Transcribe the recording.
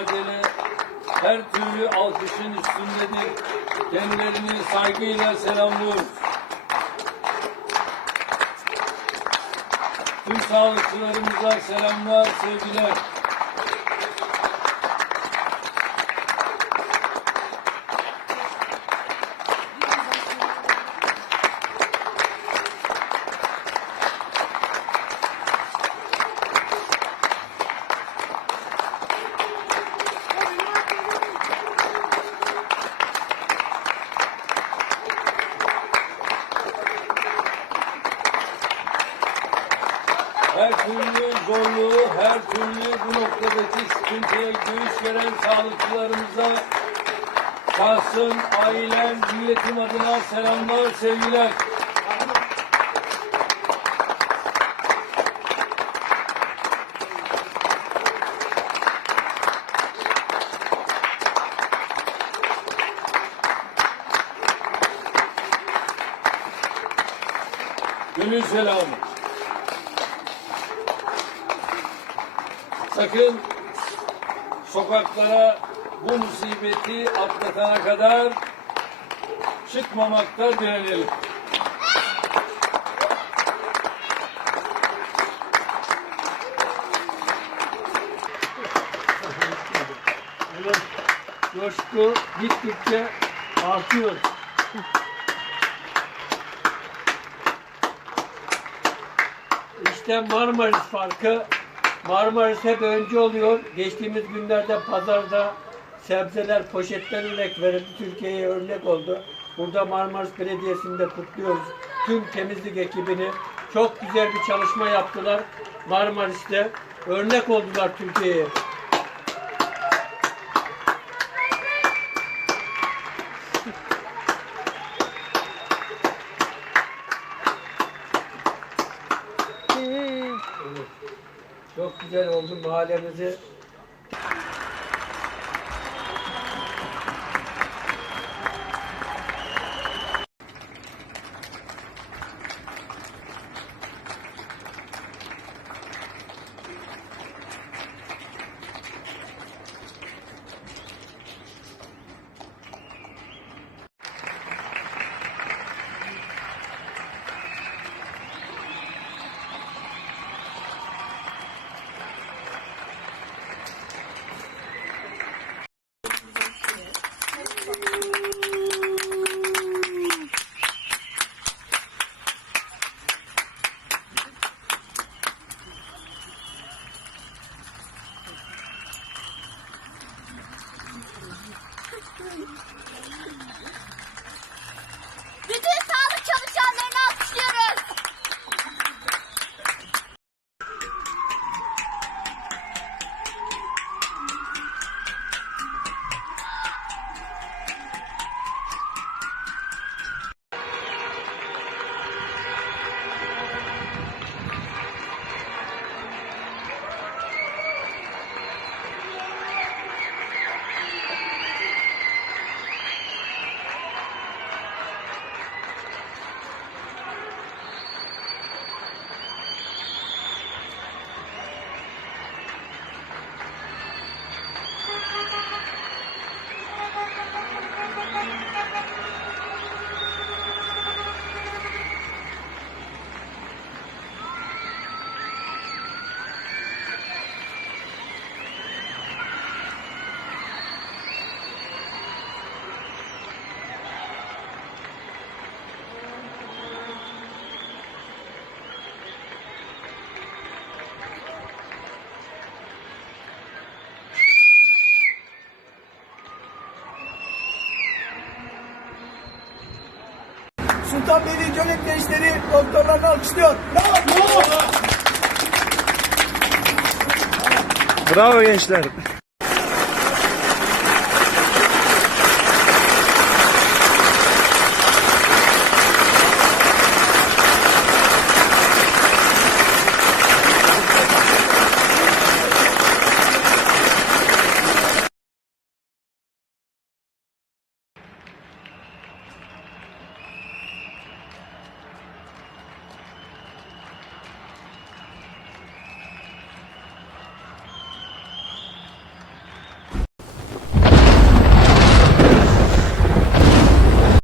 mücadele her türlü alkışın üstündedir. Kendilerini saygıyla selamlıyoruz. Tüm sağlıkçılarımıza selamlar, sevgiler. Her türlü zorluğu, her türlü bu noktadaki sıkıntıya göğüs veren sağlıkçılarımıza şahsım, ailem, milletim adına selamlar, sevgiler. Gönül selamı. Sakın sokaklara bu musibeti atlatana kadar çıkmamakta direnelim. Bunun coşku gittikçe artıyor. İşte Marmaris farkı. Marmaris hep önce oluyor. Geçtiğimiz günlerde pazarda sebzeler poşetlenerek verildi. Türkiye'ye örnek oldu. Burada Marmaris Belediyesi'nde kutluyoruz. Tüm temizlik ekibini çok güzel bir çalışma yaptılar. Marmaris'te örnek oldular Türkiye'ye. Çok güzel oldu mahallemizi. Sultanbeyli Gönül gençleri doktorlarını alkışlıyor. Bravo. Bravo. Bravo gençler.